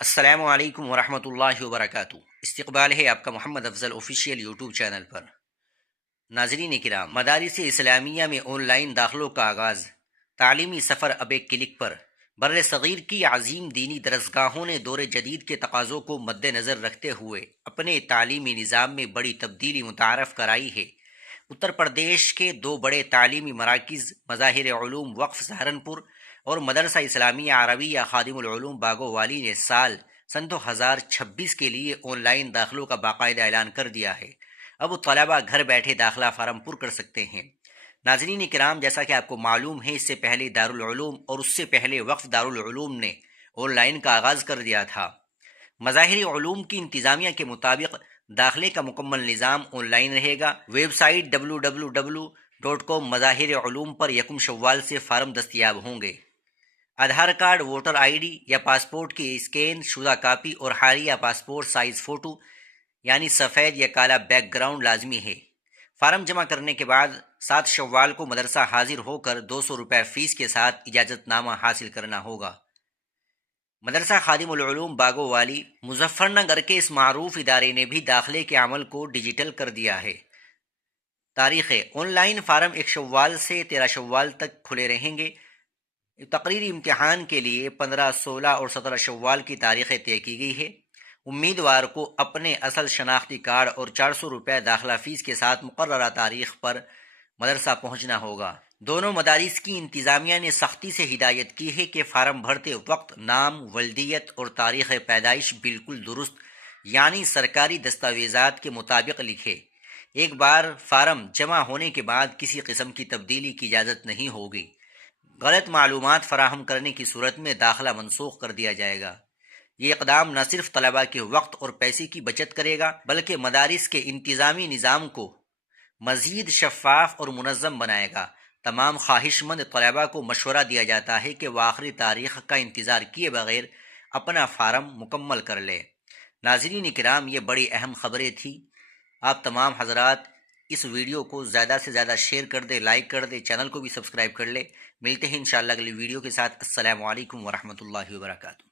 السلام علیکم ورحمۃ اللہ وبرکاتہ۔ استقبال ہے آپ کا محمد افضل آفیشیل یوٹیوب چینل پر۔ ناظرین کرام، مدارس اسلامیہ میں آن لائن داخلوں کا آغاز، تعلیمی سفر اب ایک کلک پر۔ بر صغیر کی عظیم دینی درسگاہوں نے دور جدید کے تقاضوں کو مد نظر رکھتے ہوئے اپنے تعلیمی نظام میں بڑی تبدیلی متعارف کرائی ہے۔ اتر پردیش کے دو بڑے تعلیمی مراکز مظاہر علوم وقف سہارنپور اور مدرسہ اسلامیہ عربیہ خادم العلوم باگو والی نے سن 2026 کے لیے آن لائن داخلوں کا باقاعدہ اعلان کر دیا ہے۔ اب طلبہ گھر بیٹھے داخلہ فارم پر کر سکتے ہیں۔ ناظرین کرام، جیسا کہ آپ کو معلوم ہے، اس سے پہلے دارالعلوم اور اس سے پہلے وقف دارالعلوم نے آن لائن کا آغاز کر دیا تھا۔ مظاہر علوم کی انتظامیہ کے مطابق داخلے کا مکمل نظام آن لائن رہے گا۔ ویب سائٹ www.com مظاہر علوم پر 1 شوال سے فارم دستیاب ہوں گے۔ Aadhaar card, voter I D یا پاسپورٹ کی اسکین شدہ کاپی اور حالیہ پاسپورٹ سائز فوٹو یعنی سفید یا کالا بیک گراؤنڈ لازمی ہے۔ فارم جمع کرنے کے بعد 7 شوال کو مدرسہ حاضر ہو کر 200 روپے فیس کے ساتھ اجازت نامہ حاصل کرنا ہوگا۔ مدرسہ خادم العلوم باگو والی مظفر نگر کے اس معروف ادارے نے بھی داخلے کے عمل کو ڈیجیٹل کر دیا ہے۔ تاریخیں: آن لائن فارم 1 شوال سے 13 شوال تک کھلے رہیں گے۔ تقریری امتحان کے لیے 15، 16 اور 17 شوال کی تاریخیں طے کی گئی ہے۔ امیدوار کو اپنے اصل شناختی کارڈ اور 400 روپے داخلہ فیس کے ساتھ مقررہ تاریخ پر مدرسہ پہنچنا ہوگا۔ دونوں مدارس کی انتظامیہ نے سختی سے ہدایت کی ہے کہ فارم بھرتے وقت نام، ولدیت اور تاریخ پیدائش بالکل درست یعنی سرکاری دستاویزات کے مطابق لکھے۔ ایک بار فارم جمع ہونے کے بعد کسی قسم کی تبدیلی کی اجازت نہیں ہوگی۔ غلط معلومات فراہم کرنے کی صورت میں داخلہ منسوخ کر دیا جائے گا۔ یہ اقدام نہ صرف طلباء کے وقت اور پیسے کی بچت کرے گا بلکہ مدارس کے انتظامی نظام کو مزید شفاف اور منظم بنائے گا۔ تمام خواہش مند طلباء کو مشورہ دیا جاتا ہے کہ وہ آخری تاریخ کا انتظار کیے بغیر اپنا فارم مکمل کر لیں۔ ناظرین کرام، یہ بڑی اہم خبریں تھیں۔ آپ تمام حضرات اس ویڈیو کو زیادہ سے زیادہ شیئر کر دیں، لائک کر دیں، چینل کو بھی سبسکرائب کر لیں۔ ملتے ہیں انشاءاللہ اگلی ویڈیو کے ساتھ۔ السلام علیکم ورحمۃ اللہ وبرکاتہ۔